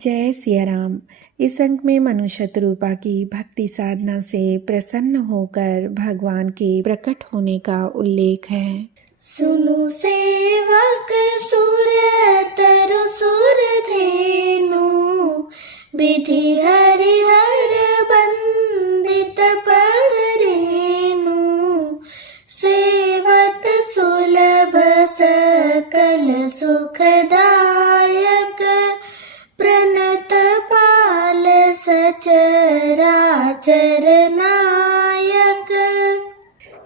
जय सिया राम। इस अंक में मनुष्य रूपा की भक्ति साधना से प्रसन्न होकर भगवान के प्रकट होने का उल्लेख है। सुनु सेवक सुर तरु सुर धेनु, विधि हरिहर बंदित पद रेनु, सेवत सुलभ सकल सुखदायक, प्रणत पाल सचराचर नायक।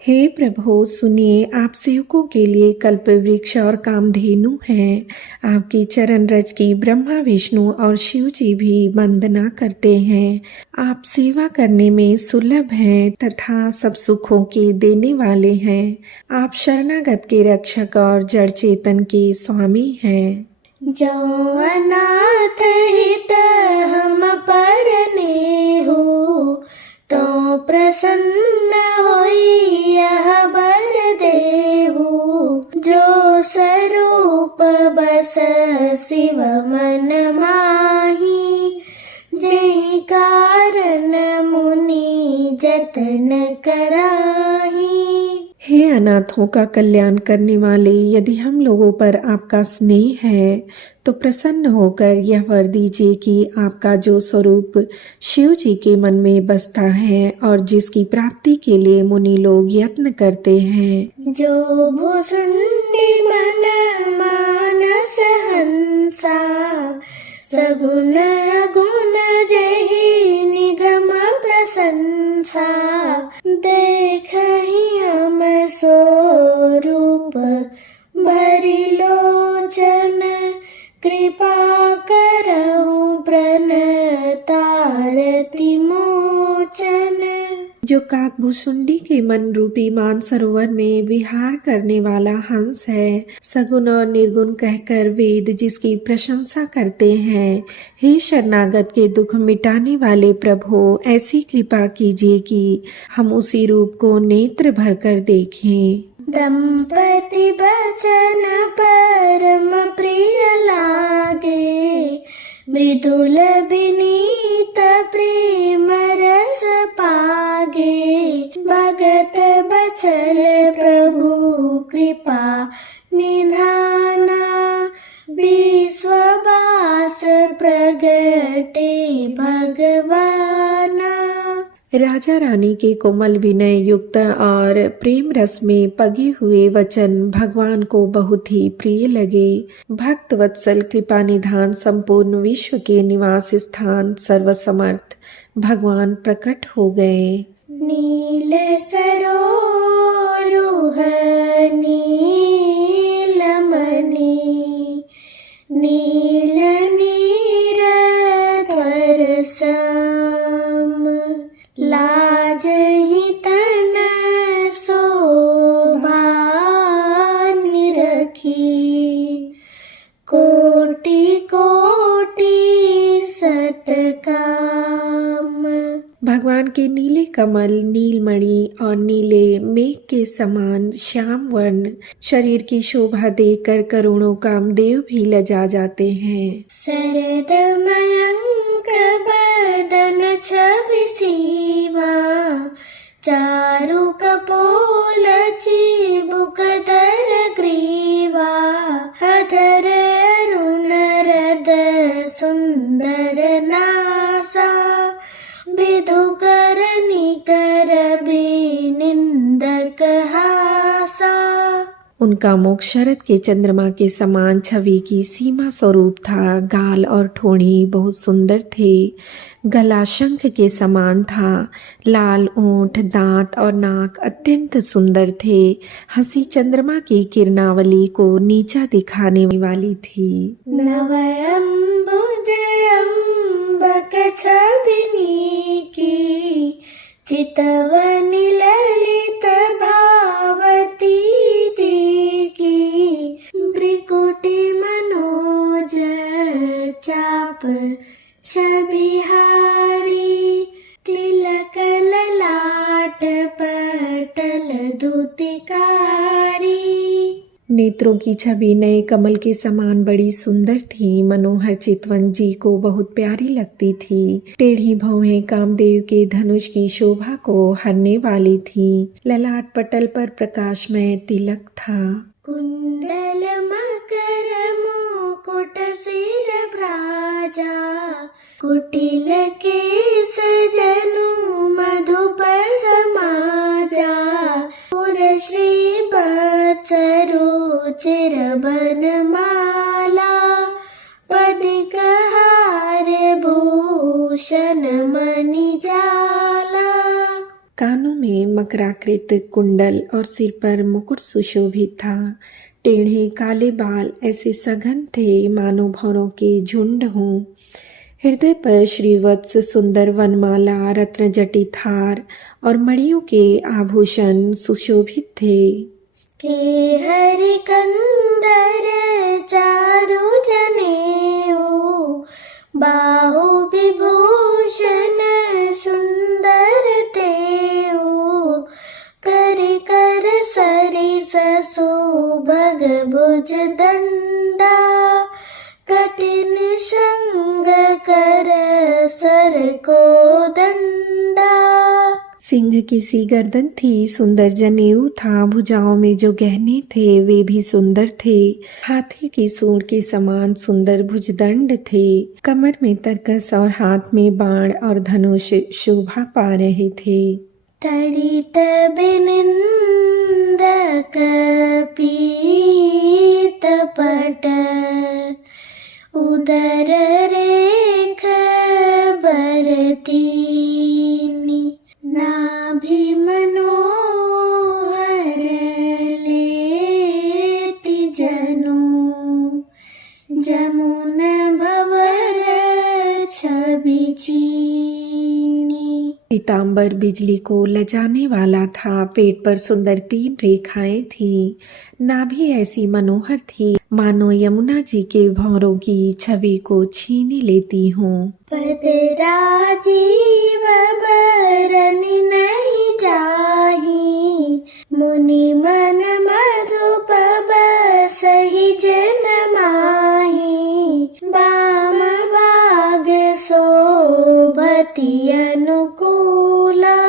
हे प्रभु, सुनिए, आप सेवकों के लिए कल्प वृक्ष और कामधेनु हैं। आपकी चरण रज की ब्रह्मा विष्णु और शिव जी भी वंदना करते हैं। आप सेवा करने में सुलभ हैं तथा सब सुखों के देने वाले हैं। आप शरणागत के रक्षक और जड़ चेतन के स्वामी हैं। जो अनाथ हित हम परने हो, तो प्रसन्न होई यह बर देहु। जो स्वरूप बस शिव मन माही, जेहि कारण मुनि जतन कराही। हे अनाथों का कल्याण करने वाले, यदि हम लोगों पर आपका स्नेह है तो प्रसन्न होकर यह वर दीजिए कि आपका जो स्वरूप शिव जी के मन में बसता है और जिसकी प्राप्ति के लिए मुनि लोग यत्न करते हैं। जो भुसुंडी मन मानस हंसा, सगुण गुण जहि निगम प्रशंसा। देखहि हम स्वरूप भरि लोचन, कृपा करहु प्रणतारति मोचन। जो काकभुसुंडी के मन रूपी मानसरोवर में विहार करने वाला हंस है, सगुण और निर्गुण कहकर वेद जिसकी प्रशंसा करते हैं। हे शरणागत के दुख मिटाने वाले प्रभु, ऐसी कृपा कीजिए कि हम उसी रूप को नेत्र भर कर देखें। दंपति बचन परम प्रिय लागे, मृदुल विनीत प्रेम रस पागे। भगत बचल प्रभु कृपा निधाना, विश्ववास प्रगटे भगवाना। राजा रानी के कोमल विनय युक्त और प्रेम रस में पगे हुए वचन भगवान को बहुत ही प्रिय लगे। भक्त वत्सल कृपा निधान संपूर्ण विश्व के निवास स्थान सर्वसमर्थ भगवान प्रकट हो गए। नील सरोरुह नीलमणि, नील नीरध्वर श्याम। लाजहि तन शोभा निरखी, कोटि कोटि सतकाम। भगवान के नीले कमल, नीलमणि और नीले मेघ के समान श्याम वर्ण शरीर की शोभा देखकर करोड़ों कामदेव भी लजा जाते हैं। शरद मयंक बदन छवि सीमा, चारु कपोल चिबुक दर ग्रीवा। अधर अरुण रद सुंदर नासा, विधुकर निकर निंदक हासा। उनका मुख शरद के चंद्रमा के समान छवि की सीमा स्वरूप था। गाल और ठोड़ी बहुत सुंदर थे। गला शंख के समान था। लाल ओंठ, दांत और नाक अत्यंत सुंदर थे। हंसी चंद्रमा की किरणावली को नीचा दिखाने वाली थी। नवअंबुज अम्बक छबिनी की, चितवनि ललित भावती जी की। भ्रिकुटी मनोज चाप छबिहारी, तिलक ललाट पटल धुतिकारी। नेत्रों की छवि नए कमल के समान बड़ी सुंदर थी। मनोहर चितवन जी को बहुत प्यारी लगती थी। टेढ़ी भौहें कामदेव के धनुष की शोभा को हरने वाली थी। ललाट पटल पर प्रकाशमय तिलक था। कुंडल मकर मुकुट सिर भ्राजा, कुटिल केस जनु मधुप समाजा, पुरश्री बत्सरुचिर बनमाला, पदिक हार भूषण मणिजाला। कानों में मकराकृत कुंडल और सिर पर मुकुट सुशोभित था। टेढ़े काले बाल ऐसे सघन थे मानो भौरों के झुंड हों। हृदय पर श्रीवत्स सुंदर वनमाला, रत्न जटित हार और मणियों के आभूषण सुशोभित थे। के हरि कंदर चारु जनेऊ, बाहु विभूषण सुंदर तेऊ, कर सरिस सुभग भुज दंडा, कठिन संग कर सर को दंडा। सिंह की सी गर्दन थी, सुंदर जनेऊ था। भुजाओं में जो गहने थे वे भी सुंदर थे। हाथी की सूंड के समान सुंदर भुजदंड थे। कमर में तरकस और हाथ में बाण और धनुष शोभा पा रहे थे। तड़ित बिनिंदक पीत पट, उदर रेख बरतीनी, नाभि मनोहर लेति जनु, जमुन भवर छवि चीनी। पीताम्बर बिजली को लजाने वाला था। पेट पर सुंदर 3 रेखाएं थीं। नाभि ऐसी मनोहर थी मानो यमुना जी के भौरों की छवि को छीन लेती हों। पद राजीव बरनि नहीं जाही, मुनि मन मधुप बसहि जन माही, बाम बाग शोभति अनुकूला,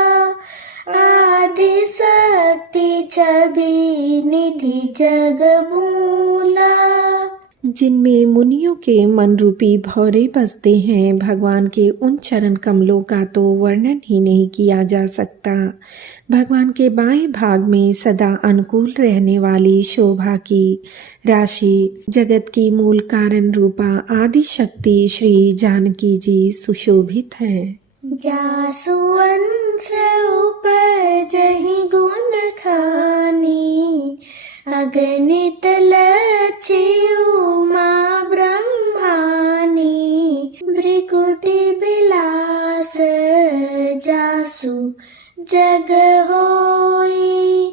आदि शक्ति छवि निधि जगमूला। जिनमें मुनियों के मन रूपी भौरे बसते हैं। भगवान के उन चरण कमलों का तो वर्णन ही नहीं किया जा सकता। भगवान के बाएं भाग में सदा अनुकूल रहने वाली शोभा की राशि, जगत की मूल कारण रूपा आदि शक्ति श्री जानकी जी सुशोभित है। जासु अंश उपजहि गुण खानी, अगणित लक्ष्य उमा ब्रह्मानी, भृकुटि बिलास जासु जग होई,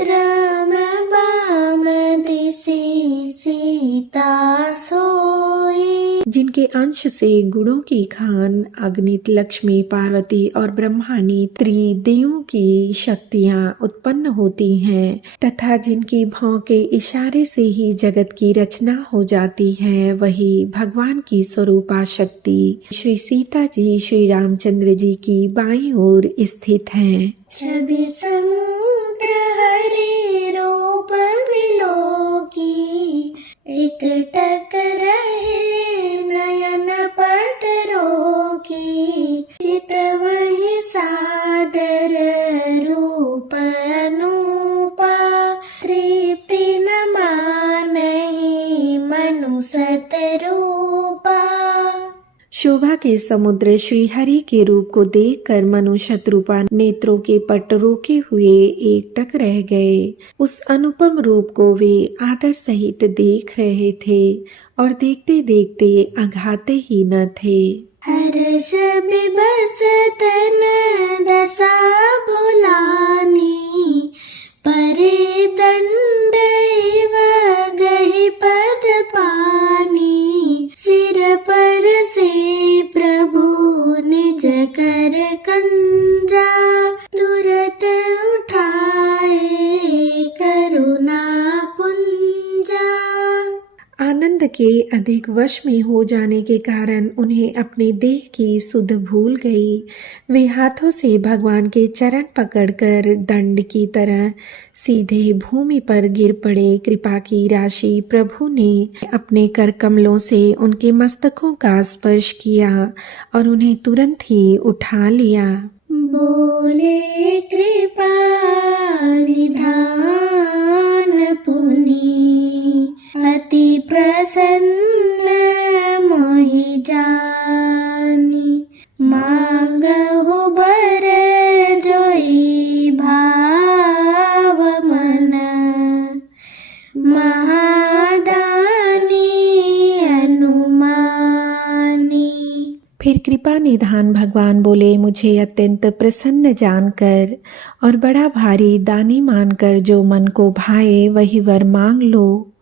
राम बाम दिसि सीता सोई। जिनके अंश से गुणों की खान अगणित लक्ष्मी, पार्वती और ब्रह्मानी त्रिदेवों की शक्तियां उत्पन्न होती हैं, तथा जिनकी भौं के इशारे से ही जगत की रचना हो जाती है, वही भगवान की स्वरूपा शक्ति श्री सीता जी श्री रामचंद्र जी की बाईं ओर स्थित हैं। छवि समुद्र हरि रूप बिलोकी, एक टक रहे नयन पट रोकी, चित वही सादर रूप अनूपा, तृप्ति न मानहि मनु सत रूपा। शोभा के समुद्र श्री हरि के रूप को देखकर मनु शत्रुपा नेत्रों के पट रोके हुए एकटक रह गए। उस अनुपम रूप को वे आदर सहित देख रहे थे और देखते देखते अघाते ही न थे। हर्ष बिबस तन दशा भुलानी, परे दंड इव गहि पद पानी, सिर पर से प्रभु निज कर कंजा, तुरत उठाए करुणा पुंजा। के अधिक वश में हो जाने के कारण उन्हें अपने देह की सुध भूल गई। वे हाथों से भगवान के चरण पकड़कर दंड की तरह सीधे भूमि पर गिर पड़े। कृपा की राशि प्रभु ने अपने कर कमलों से उनके मस्तकों का स्पर्श किया और उन्हें तुरंत ही उठा लिया। बोले कृपा निधान पुनि, अति प्रसन्न मोहि जानी। मांगहु बर जोई भाव मन, महादानी अनुमानी। फिर कृपा निधान भगवान बोले, मुझे अत्यंत प्रसन्न जानकर और बड़ा भारी दानी मानकर जो मन को भाए वही वर मांग लो।